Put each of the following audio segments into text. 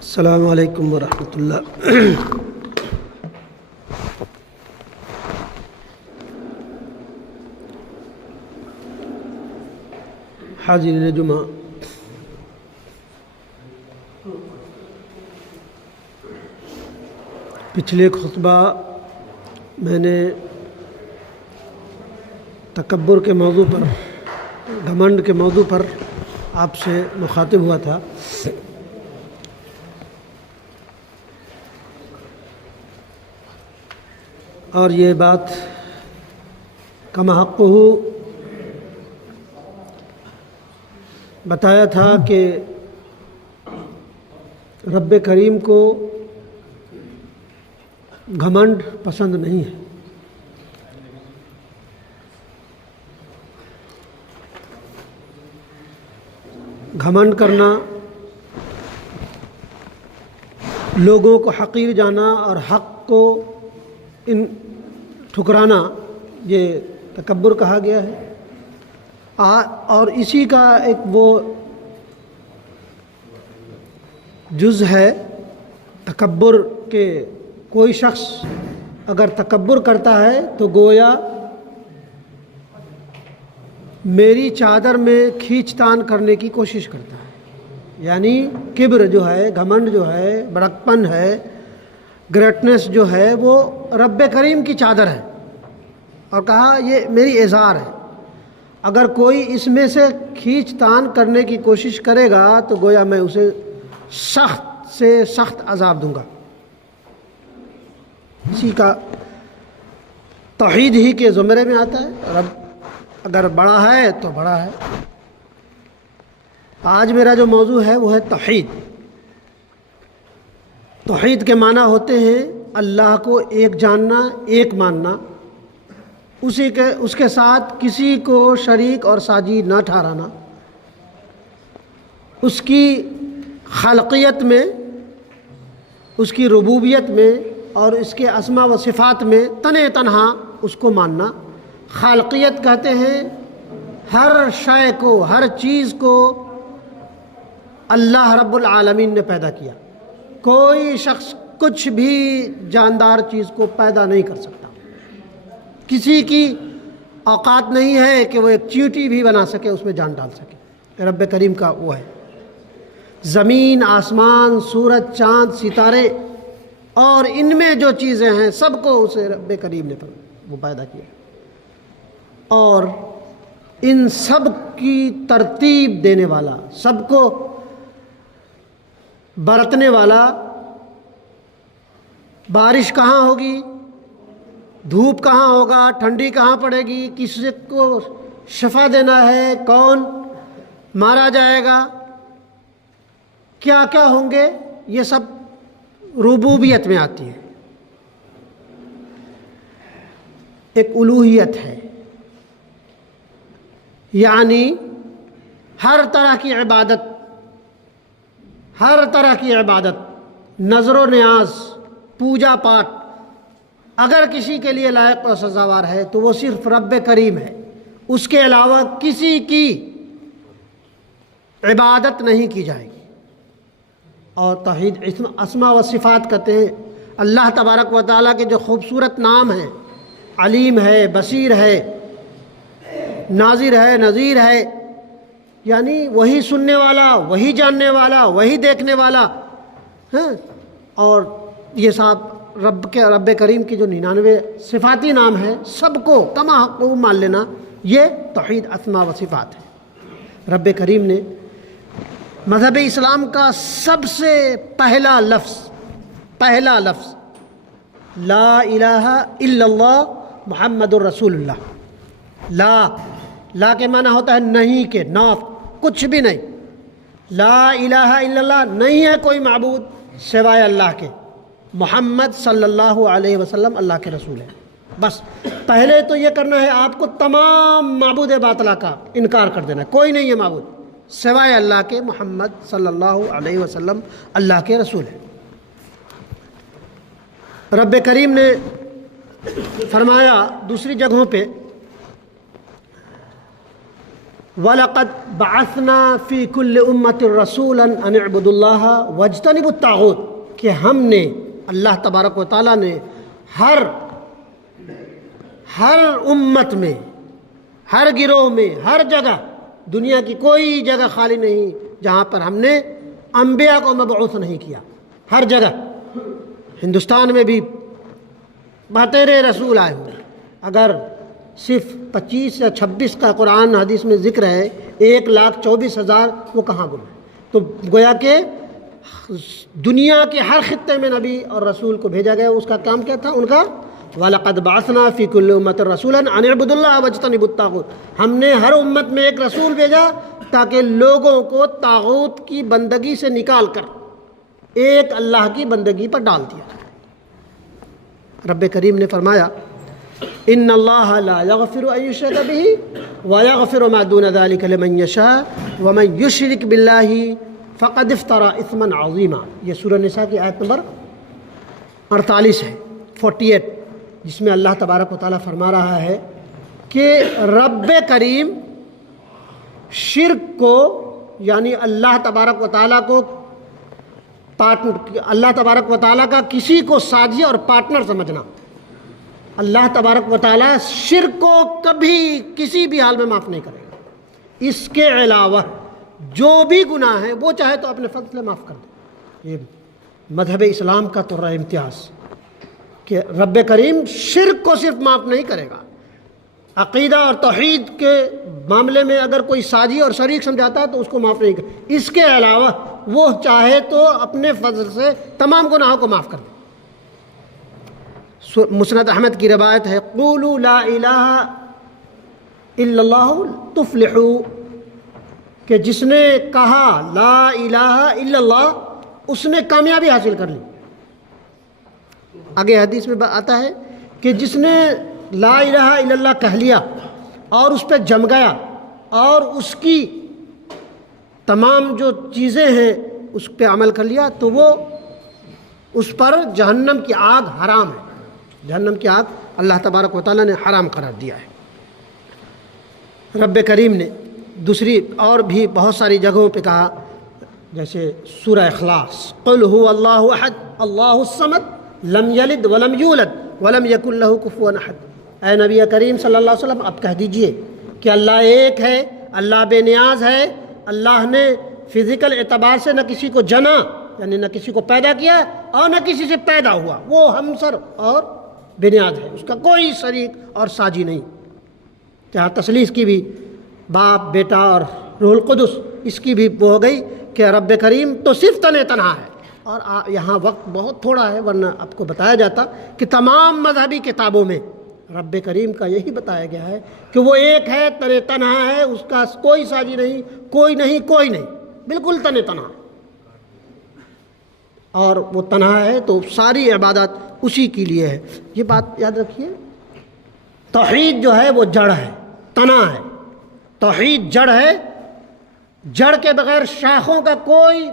السلام علیکم ورحمۃ اللہ۔ حاضرین جمعہ، پچھلے خطبہ میں نے تکبر کے موضوع پر، گھمنڈ کے موضوع پر آپ سے مخاطب ہوا تھا۔ اور یہ بات کما حق بتایا تھا کہ رب کریم کو گھمنڈ پسند نہیں ہے۔ گھمنڈ کرنا، لوگوں کو حقیر جانا اور حق کو ٹھکرانا، یہ تکبر کہا گیا ہے۔ اور اسی کا ایک وہ جز ہے تکبر کہ کوئی شخص اگر تکبر کرتا ہے تو گویا میری چادر میں کھینچ تان کرنے کی کوشش کرتا ہے، یعنی کبر جو ہے، گھمنڈ جو ہے، بڑکپن ہے، گریٹنس جو ہے، وہ رب کریم کی چادر ہے، اور کہا یہ میری اظہار ہے۔ اگر کوئی اس میں سے کھینچ تان کرنے کی کوشش کرے گا تو گویا میں اسے سخت سے سخت عذاب دوں گا۔ اسی کا توحید ہی کے زمرے میں آتا ہے۔ رب اگر بڑا ہے تو بڑا ہے۔ آج میرا جو موضوع ہے وہ ہے توحید۔ توحید کے معنی ہوتے ہیں اللہ کو ایک جاننا، ایک ماننا، اس کے ساتھ کسی کو شریک اور ساجی نہ ٹھہرانا، اس کی خالقیت میں، اس کی ربوبیت میں اور اس کے اسماء و صفات میں تنہا اس کو ماننا۔ خالقیت کہتے ہیں ہر شے کو، ہر چیز کو اللہ رب العالمین نے پیدا کیا۔ کوئی شخص کچھ بھی جاندار چیز کو پیدا نہیں کر سکتا۔ کسی کی اوقات نہیں ہے کہ وہ ایک چیونٹی بھی بنا سکے، اس میں جان ڈال سکے۔ رب کریم کا وہ ہے۔ زمین، آسمان، سورج، چاند، ستارے اور ان میں جو چیزیں ہیں سب کو اسے رب کریم نے وہ پیدا کیا، اور ان سب کی ترتیب دینے والا، سب کو برتنے والا۔ بارش کہاں ہوگی، دھوپ کہاں ہوگا، ٹھنڈی کہاں پڑے گی، کس کو شفا دینا ہے، کون مارا جائے گا، کیا کیا ہوں گے، یہ سب ربوبیت میں آتی ہے۔ ایک الوہیت ہے، یعنی ہر طرح کی عبادت، ہر طرح کی عبادت، نظر و نیاز، پوجا پاٹ اگر کسی کے لیے لائق و سزاوار ہے تو وہ صرف رب کریم ہے۔ اس کے علاوہ کسی کی عبادت نہیں کی جائے گی۔ اور توحید اسماء و صفات کہتے ہیں اللہ تبارک و تعالیٰ کے جو خوبصورت نام ہیں، علیم ہے، بصیر ہے، ناظر ہے، نذیر ہے، یعنی وہی سننے والا، وہی جاننے والا، وہی دیکھنے والا ہیں۔ اور یہ سب رب کریم کی جو 99 صفاتی نام ہیں سب کو کما حق مان لینا، یہ توحید اسماء و صفات ہے۔ رب کریم نے مذہب اسلام کا سب سے پہلا لفظ لا الہ الا اللہ محمد الرسول اللہ۔ لا کے معنی ہوتا ہے نہیں کے، ناف، کچھ بھی نہیں۔ لا الہ الا اللہ، نہیں ہے کوئی معبود سوائے اللہ کے، محمد صلی اللہ علیہ وسلم اللہ کے رسول ہیں۔ بس پہلے تو یہ کرنا ہے آپ کو تمام معبود باطلا کا انکار کر دینا ہے، کوئی نہیں ہے معبود سوائے اللہ کے، محمد صلی اللہ علیہ وسلم اللہ کے رسول ہیں۔ رب کریم نے فرمایا دوسری جگہوں پہ وَلَقَدْ بَعَثْنَا فِي كُلِّ أُمَّةٍ رَسُولًا أَنِ اعْبُدُوا اللَّهَ وَاجْتَنِبُوا الطَّاغُوتَ، کہ ہم نے، اللہ تبارک و تعالیٰ نے ہر امت میں، ہر گروہ میں، ہر جگہ، دنیا کی کوئی جگہ خالی نہیں جہاں پر ہم نے انبیاء کو مبعوث نہیں کیا. ہر جگہ، ہندوستان میں بھی بہتیرے رسول آئے ہوئے. اگر صرف 25 یا 26 کا قرآن حدیث میں ذکر ہے، 1,24,000 وہ کہاں گئے؟ تو گویا کہ دنیا کے ہر خطے میں نبی اور رسول کو بھیجا گیا. اس کا کام کیا تھا ان کا؟ وَلَقَدْ بَعَثْنَا فِي كُلِّ أُمَّةٍ رَسُولًا أَنِ اعْبُدُوا اللَّهَ وَاجْتَنِبُوا الطَّاغُوتَ. ہم نے ہر امت میں ایک رسول بھیجا تاکہ لوگوں کو طاغوت کی بندگی سے نکال کر ایک اللہ کی بندگی پر ڈال دیا. رب کریم نے فرمایا ان اللہ لا یغفر ان یشرک بہ ویغفر ما دون ذلک لمن یشاء ومن یشرک باللہ فقد افترى اثما عظیما. یہ سورہ نساء کی آیت نمبر 48 ہے، 48، جس میں اللہ تبارک و تعالیٰ فرما رہا ہے کہ رب کریم شرک کو، یعنی اللہ تبارک و تعالیٰ کو اللہ تبارک و تعالیٰ کا کسی کو ساجی اور پارٹنر سمجھنا، اللہ تبارک و تعالیٰ شرک کو کبھی کسی بھی حال میں معاف نہیں کرے گا. اس کے علاوہ جو بھی گناہ ہے وہ چاہے تو اپنے فضل سے معاف کر دے. یہ مذہب اسلام کا تو امتیاز کہ رب کریم شرک کو صرف معاف نہیں کرے گا، عقیدہ اور توحید کے معاملے میں اگر کوئی ساجی اور شریک سمجھاتا ہے تو اس کو معاف نہیں کرے. اس کے علاوہ وہ چاہے تو اپنے فضل سے تمام گناہوں کو معاف کر دے. مسند احمد کی روایت ہے قولوا لا الہ الا اللہ تفلحوا، کہ جس نے کہا لا الہ الا اللہ اس نے کامیابی حاصل کر لی. آگے حدیث میں آتا ہے کہ جس نے لا الہ الا اللہ کہہ لیا اور اس پہ جم گیا اور اس کی تمام جو چیزیں ہیں اس پہ عمل کر لیا تو وہ اس پر جہنم کی آگ حرام ہے. جہنم کی آگ اللہ تبارک و تعالیٰ نے حرام قرار دیا ہے. رب کریم نے دوسری اور بھی بہت ساری جگہوں پہ کہا، جیسے سورہ اخلاص قل هو اللہ احد اللہ الصمد لم یلد ولم یولد ولم یکن لہ کفوا احد. اے نبی کریم صلی اللہ علیہ وسلم آپ کہہ دیجئے کہ اللہ ایک ہے، اللہ بے نیاز ہے، اللہ نے فزیکل اعتبار سے نہ کسی کو جنا، یعنی نہ کسی کو پیدا کیا اور نہ کسی سے پیدا ہوا، وہ ہمسر اور بے نیاز ہے، اس کا کوئی شریک اور ساجی نہیں. جہاں تثلیث کی بھی باپ بیٹا اور روح القدس، اس کی بھی وہ ہو گئی کہ رب کریم تو صرف تنہا ہے. اور یہاں وقت بہت تھوڑا ہے ورنہ آپ کو بتایا جاتا کہ تمام مذہبی کتابوں میں رب کریم کا یہی بتایا گیا ہے کہ وہ ایک ہے، تنہا ہے، اس کا کوئی ساجی نہیں، کوئی نہیں، بالکل تنہا. اور وہ تنہا ہے تو ساری عبادات اسی کے لیے ہے. یہ بات یاد رکھیے، توحید جو ہے وہ جڑ ہے، تنا ہے. توحید جڑ ہے، جڑ کے بغیر شاخوں کا کوئی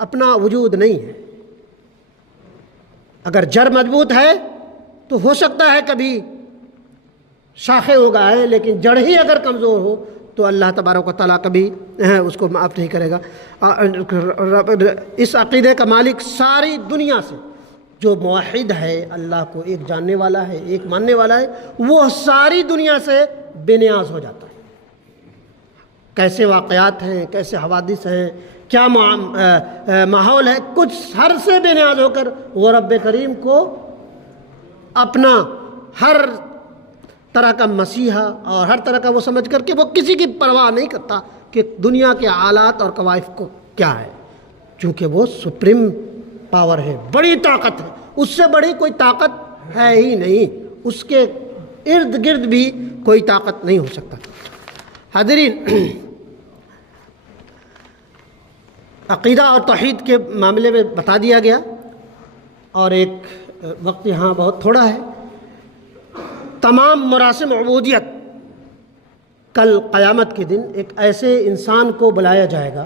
اپنا وجود نہیں ہے. اگر جڑ مضبوط ہے تو ہو سکتا ہے کبھی شاخیں اگائے، لیکن جڑ ہی اگر کمزور ہو تو اللہ تبارک و تعالیٰ کبھی اس کو معاف نہیں کرے گا. اس عقیدے کا مالک ساری دنیا سے جو موحد ہے، اللہ کو ایک جاننے والا ہے، ایک ماننے والا ہے، وہ ساری دنیا سے بے نیاز ہو جاتا ہے. کیسے واقعات ہیں، کیسے حوادث ہیں، کیا ماحول ہے، کچھ ہر سے بے نیاز ہو کر وہ رب کریم کو اپنا ہر طرح کا مسیحا اور ہر طرح کا وہ سمجھ کر کے وہ کسی کی پرواہ نہیں کرتا کہ دنیا کے حالات اور کوائف کو کیا ہے، چونکہ وہ سپریم پاور ہے، بڑی طاقت ہے، اس سے بڑی کوئی طاقت ہے ہی نہیں، اس کے ارد گرد بھی کوئی طاقت نہیں ہو سکتا. حاضرین، عقیدہ اور توحید کے معاملے میں بتا دیا گیا، اور ایک وقت یہاں بہت تھوڑا ہے. تمام مراسم عبودیت کل قیامت کے دن ایک ایسے انسان کو بلایا جائے گا،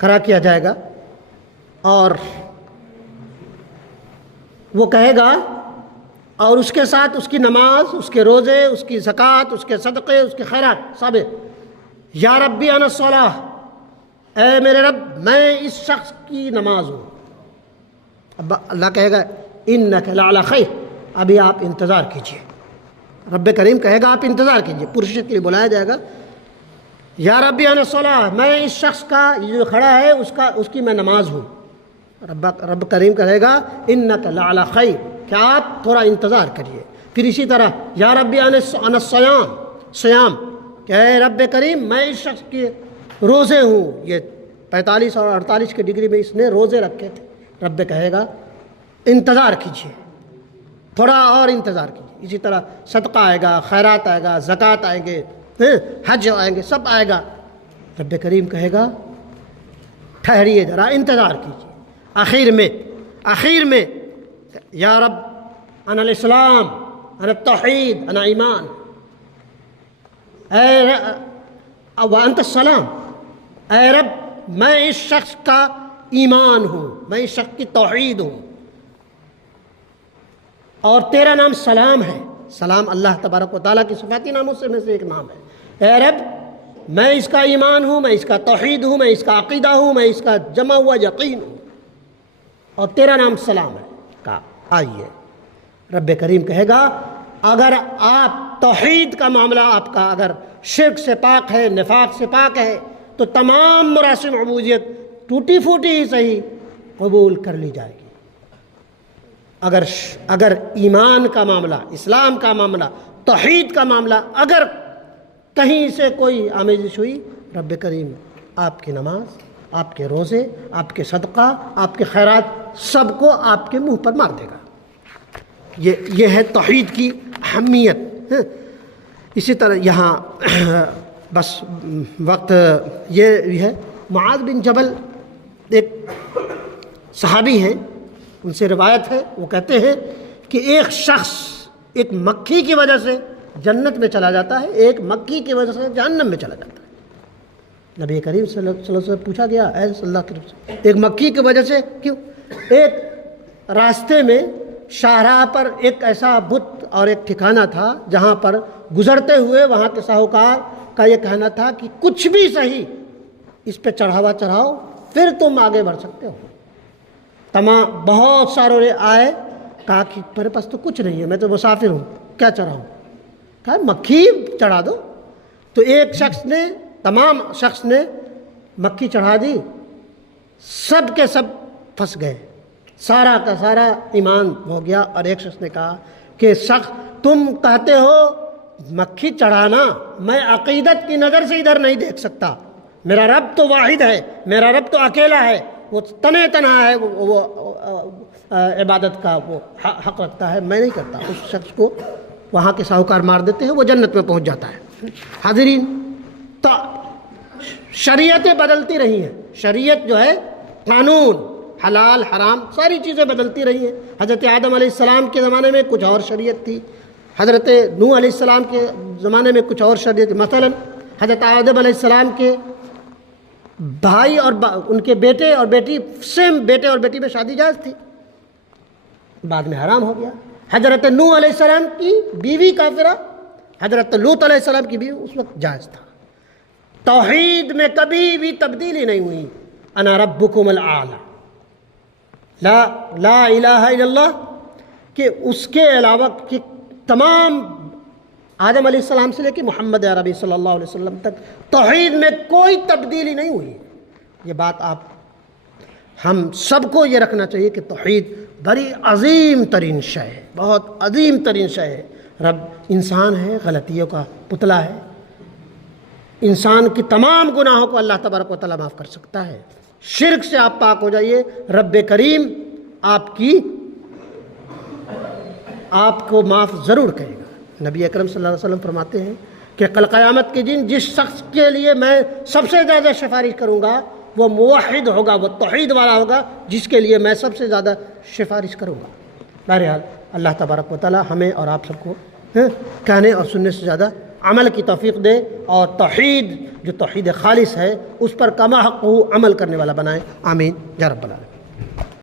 کھڑا کیا جائے گا، اور وہ کہے گا اور اس کے ساتھ اس کی نماز، اس کے روزے، اس کی زکوٰۃ، اس کے صدقے، اس کے خیرات سب ہے۔ یا ربی انا الصلاۃ، اے میرے رب میں اس شخص کی نماز ہوں۔ اب اللہ کہے گا انک لعلی خیر، ابھی آپ انتظار کیجیے۔ رب کریم کہے گا آپ انتظار کیجیے، پرشت کے لیے بلایا جائے گا، یا ربی انا الصلاۃ، میں اس شخص کا جو کھڑا ہے اس کی میں نماز ہوں۔ رب کریم کہے گا انک لعلی خیر، کہ آپ تھوڑا انتظار کریے۔ پھر اسی طرح یا ربی انا الصیام، صیام، کہ اے رب کریم میں اس شخص کے روزے ہوں۔ یہ 45 اور 48 کے ڈگری میں اس نے روزے رکھے تھے۔ رب کہے گا انتظار کیجیے، تھوڑا اور انتظار کیجیے۔ اسی طرح صدقہ آئے گا، خیرات آئے گا، زکوٰۃ آئیں گے، حج آئیں گے، سب آئے گا۔ رب کریم کہے گا ٹھہریے ذرا، انتظار کیجیے۔ آخر میں یا رب انا الاسلام، انا التوحید، انا ایمان، وانت السلام، اے رب میں اس شخص کا ایمان ہوں، میں اس شخص کی توحید ہوں، اور تیرا نام سلام ہے۔ سلام اللہ تبارک و تعالیٰ کی صفاتی ناموں میں سے ایک نام ہے۔ اے رب میں اس کا ایمان ہوں، میں اس کا توحید ہوں، میں اس کا عقیدہ ہوں، میں اس کا جمع ہوا یقین ہوں، اور تیرا نام سلام ہے۔ کہا آئیے۔ رب کریم کہے گا اگر آپ توحید کا معاملہ آپ کا اگر شرک سے پاک ہے، نفاق سے پاک ہے، تو تمام مراسم عبودیت ٹوٹی پھوٹی ہی صحیح قبول کر لی جائے گی۔ اگر ایمان کا معاملہ، اسلام کا معاملہ، توحید کا معاملہ اگر کہیں سے کوئی آمیزش ہوئی، رب کریم آپ کی نماز، آپ کے روزے، آپ کے صدقہ، آپ کے خیرات سب کو آپ کے منہ پر مار دے گا۔ یہ ہے توحید کی اہمیت۔ اسی طرح یہاں بس وقت یہ ہے، معاذ بن جبل ایک صحابی ہیں، ان سے روایت ہے، وہ کہتے ہیں کہ ایک شخص ایک مکھی کی وجہ سے جنت میں چلا جاتا ہے، ایک مکھی کی وجہ سے جہنم میں چلا جاتا ہے۔ نبی کریم صلی اللہ علیہ وسلم سے پوچھا گیا اے صلی اللہ کی طرف سے ایک مکھی کی وجہ سے کیوں؟ ایک راستے میں شاہراہ پر ایک ایسا بت اور ایک ٹھکانہ تھا جہاں پر گزرتے ہوئے وہاں کے ساہوکار کا یہ کہنا تھا کہ کچھ بھی صحیح اس پہ چڑھاوا چڑھاؤ پھر تم آگے بڑھ سکتے ہو۔ تمام بہت ساروں نے آئے، کہا کہ میرے پاس تو کچھ نہیں ہے، میں تو مسافر ہوں، کیا چڑھاؤں؟ کہا مکھی چڑھا دو۔ تو ایک شخص نے، تمام شخص نے مکھی چڑھا دی، سب کے سب پھنس گئے، سارا کا سارا ایمان ہو گیا۔ اور ایک شخص نے کہا کہ شخص تم کہتے ہو مکھی چڑھانا، میں عقیدت کی نظر سے ادھر نہیں دیکھ سکتا، میرا رب تو واحد ہے، میرا رب تو اکیلا ہے، وہ تنہا ہے، وہ عبادت کا وہ حق رکھتا ہے، میں نہیں کرتا۔ اس شخص کو وہاں کے ساہوکار مار دیتے ہیں، وہ جنت میں پہنچ جاتا ہے۔ حاضرین، تو شریعتیں بدلتی رہی ہیں، شریعت جو ہے قانون، حلال حرام ساری چیزیں بدلتی رہی ہیں۔ حضرت آدم علیہ السلام کے زمانے میں کچھ اور شریعت تھی، حضرت نوح علیہ السلام کے زمانے میں کچھ اور شریعت، مثلا حضرت آدم علیہ السلام کے بھائی اور ان کے بیٹے اور بیٹی، سیم بیٹے اور بیٹی میں شادی جائز تھی، بعد میں حرام ہو گیا۔ حضرت نوح علیہ السلام کی بیوی کافرہ، حضرت لوط علیہ السلام کی بیوی اس وقت جائز تھا۔ توحید میں کبھی بھی تبدیلی نہیں ہوئی، انا ربکم الاعلی، لا الہ الا اللہ، کہ اس کے علاوہ کہ تمام آدم علیہ السلام سے لے کے محمد عربی صلی اللہ علیہ وسلم تک توحید میں کوئی تبدیلی نہیں ہوئی۔ یہ بات ہم سب کو یہ رکھنا چاہیے کہ توحید بڑی عظیم ترین شے ہے، بہت عظیم ترین شے ہے۔ رب انسان ہے، غلطیوں کا پتلا ہے، انسان کی تمام گناہوں کو اللہ تبارک و تعالیٰ معاف کر سکتا ہے۔ شرک سے آپ پاک ہو جائیے، رب کریم آپ کو معاف ضرور کرے گا۔ نبی اکرم صلی اللہ علیہ وسلم فرماتے ہیں کہ کل قیامت کے دن جس شخص کے لیے میں سب سے زیادہ سفارش کروں گا وہ موحد ہوگا، وہ توحید والا ہوگا، جس کے لیے میں سب سے زیادہ سفارش کروں گا۔ بہرحال اللہ تبارک و تعالیٰ ہمیں اور آپ سب کو کہنے اور سننے سے زیادہ عمل کی توفیق دے، اور توحید جو توحید خالص ہے اس پر کما حق عمل کرنے والا بنائے۔ آمین یا رب العالمین۔